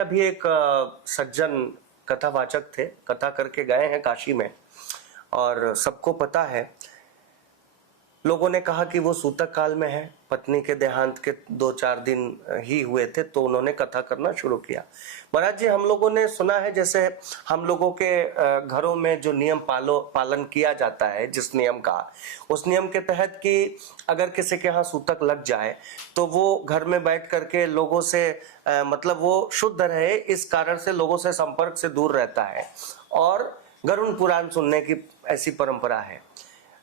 अभी एक सज्जन कथावाचक थे, कथा करके गए हैं काशी में, और सबको पता है, लोगों ने कहा कि वो सूतक काल में है, पत्नी के देहांत के 2-4 दिन ही हुए थे, तो उन्होंने कथा करना शुरू किया। महाराज जी, हम लोगों ने सुना है, जैसे हम लोगों के घरों में जो नियम पालन किया जाता है, जिस नियम का, उस नियम के तहत कि अगर किसी के यहाँ सूतक लग जाए तो वो घर में बैठ करके लोगों से मतलब वो शुद्ध रहे, इस कारण से लोगों से संपर्क से दूर रहता है, और गरुड़ पुराण सुनने की ऐसी परंपरा है।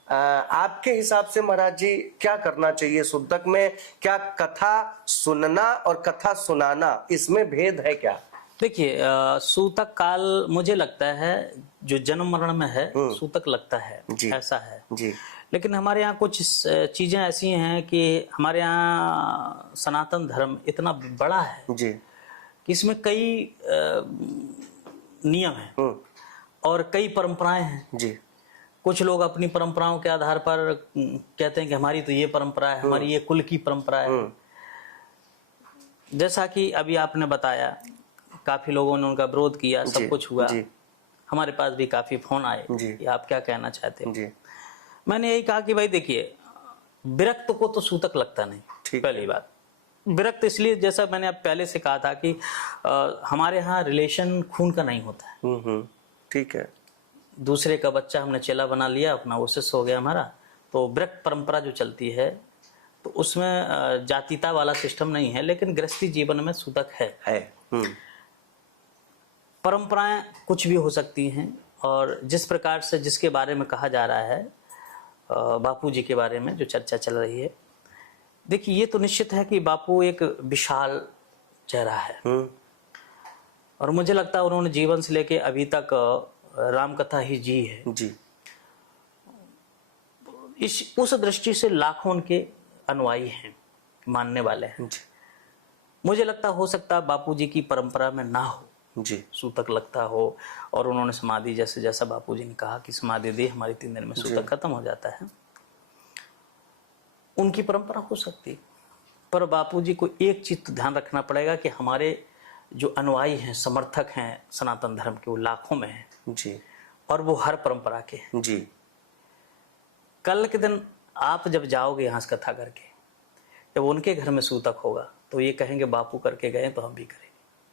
आपके हिसाब से महाराज जी क्या करना चाहिए सूतक में? क्या कथा सुनना और कथा सुनाना, इसमें भेद है क्या? देखिए, सूतक काल मुझे लगता है जो जन्म मरण में है सूतक लगता है, ऐसा है जी। लेकिन हमारे यहाँ कुछ चीजें ऐसी हैं कि हमारे यहाँ सनातन धर्म इतना बड़ा है जी कि इसमें कई नियम हैं और कई परंपराएं हैं जी। कुछ लोग अपनी परंपराओं के आधार पर कहते हैं कि हमारी तो ये परंपरा है, हमारी ये कुल की परंपरा है। जैसा कि अभी आपने बताया, काफी लोगों ने उनका विरोध किया, सब कुछ हुआ। हमारे पास भी काफी फोन आए कि आप क्या कहना चाहते हैं। मैंने यही कहा कि भाई देखिए, विरक्त को तो सूतक लगता नहीं। पहली बात, विरक्त इसलिए, जैसा मैंने अब पहले से कहा था कि हमारे यहाँ रिलेशन खून का नहीं होता है। ठीक है। दूसरे का बच्चा हमने चेला बना लिया, अपना उससे हो गया हमारा। तो विरक्त परंपरा जो चलती है, तो उसमें जातीता वाला सिस्टम नहीं है, लेकिन गृहस्थी जीवन में सूतक है। परंपराएं कुछ भी हो सकती हैं, और जिस प्रकार से जिसके बारे में कहा जा रहा है, बापू जी के बारे में जो चर्चा चल रही है, देखिए ये तो निश्चित है कि बापू एक विशाल चेहरा है, और मुझे लगता है उन्होंने जीवन से लेके अभी तक राम कथा ही जी है जी। उस दृष्टि से लाखों उनके अनुयायी हैं, मानने वाले हैं जी। मुझे लगता हो सकता बापूजी की परंपरा में ना हो जी, सूतक लगता हो, और उन्होंने समाधि, जैसे जैसा बापूजी ने कहा कि समाधि दे हमारी 3 दिन में सूतक खत्म हो जाता है, उनकी परंपरा हो सकती है। पर बापूजी को एक चीज तो ध्यान रखना पड़ेगा कि हमारे जो अनुयायी हैं, समर्थक हैं सनातन धर्म के, वो लाखों में हैं जी, और वो हर परंपरा के हैं जी। कल के दिन आप जब जाओगे यहाँ से कथा करके, जब उनके घर में सूतक होगा तो ये कहेंगे बापू करके गए तो हम भी करेंगे।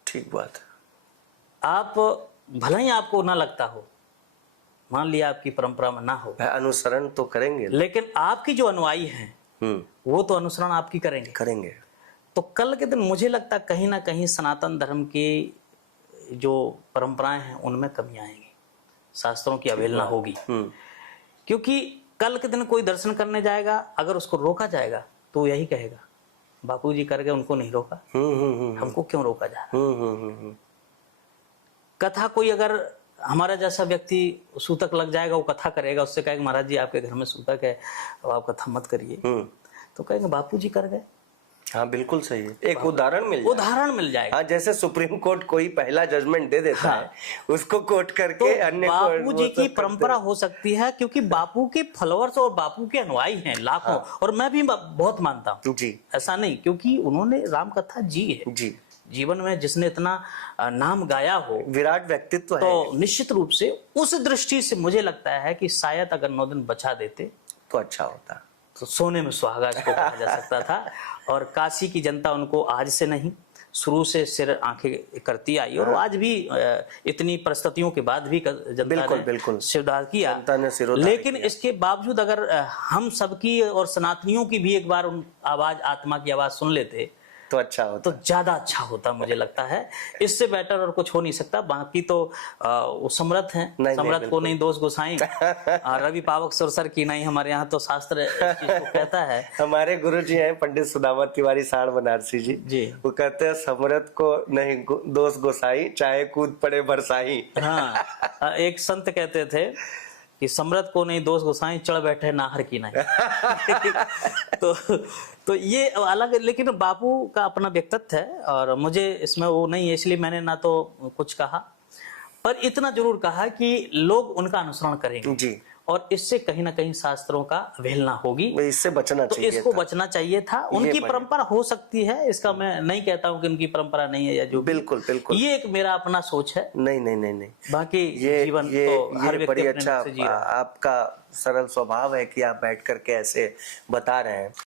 ठीक बात है। आप भले ही आपको ना लगता हो, मान लिया आपकी परंपरा में ना हो, अनुसरण तो करेंगे, लेकिन आपकी जो अनुयायी हैं वो तो अनुसरण आपकी करेंगे। तो कल के दिन मुझे लगता कहीं ना कहीं सनातन धर्म की जो परंपराएं हैं उनमें कमी आएगी, शास्त्रों की अवहेलना होगी। क्योंकि कल के दिन कोई दर्शन करने जाएगा, अगर उसको रोका जाएगा तो यही कहेगा बापूजी कर गए, उनको नहीं रोका, हमको क्यों रोका जा रहा। कथा कोई अगर हमारा जैसा व्यक्ति सूतक लग जाएगा, वो कथा करेगा, उससे कहेगा महाराज जी आपके घर में सूतक है, अब आप कथा मत करिए, तो कहेंगे बापूजी कर गए। हाँ बिल्कुल सही है। एक उदाहरण मिल जाएगा। हाँ, जैसे सुप्रीम कोर्ट कोई पहला जजमेंट दे देता है, उसको कोट करके तो अन्य बापू जी की परंपरा हो सकती है, क्योंकि बापू के फॉलोअर्स और बापू के अनुयायी हैं लाखों। और मैं भी बहुत मानता हूँ जी, ऐसा नहीं, क्योंकि उन्होंने राम कथा जी है जी। जीवन में जिसने इतना नाम गाया हो, विराट व्यक्तित्व है, तो निश्चित रूप से उस दृष्टि से मुझे लगता है कि शायद अगर 9 दिन बचा देते तो अच्छा होता, तो सोने में सुहागा इसको कहा जा सकता था। और काशी की जनता उनको आज से नहीं, शुरू से सिर आंखें करती आई, और आज भी इतनी परिस्थितियों के बाद भी जनता ने सिरदार किया। लेकिन इसके बावजूद अगर हम सबकी और सनातनियों की भी एक बार आवाज, आत्मा की आवाज सुन लेते तो अच्छा होता, तो ज्यादा अच्छा होता मुझे लगता है। इससे बेटर और कुछ हो नहीं सकता। बाकी तो वो समर्थ हैं, समर्थ को नहीं दोष गोसाई, रवि पावक सुरसर की नहीं, हमारे यहाँ तो शास्त्र इस चीज को कहता है। हमारे गुरु जी हैं पंडित सुदामा तिवारी साढ़ बनारसी जी, वो कहते हैं समर्थ को नहीं दोष गोसाई, चाहे कूद पड़े बरसाई। हाँ, एक संत कहते थे कि समृद्ध को नहीं दोष गोसाई, चढ़ बैठे नाहर की नहीं। तो ये अलग, लेकिन बापू का अपना व्यक्तित्व है, और मुझे इसमें वो नहीं है, इसलिए मैंने ना तो कुछ कहा, पर इतना जरूर कहा कि लोग उनका अनुसरण करेंगे जी। और इससे कहीं ना कहीं शास्त्रों का अवहेलना होगी, इससे बचना तो चाहिए इसको था। बचना चाहिए था। उनकी परंपरा हो सकती है, इसका मैं नहीं कहता हूं कि उनकी परंपरा नहीं है या जो, बिल्कुल बिल्कुल, ये एक मेरा अपना सोच है। नहीं नहीं नहीं नहीं, बाकी जीवन ये तो हर व्यक्ति बड़ी अपने अच्छा ढंग से जी रहा है। आपका सरल स्वभाव है कि आप बैठ करके ऐसे बता रहे हैं।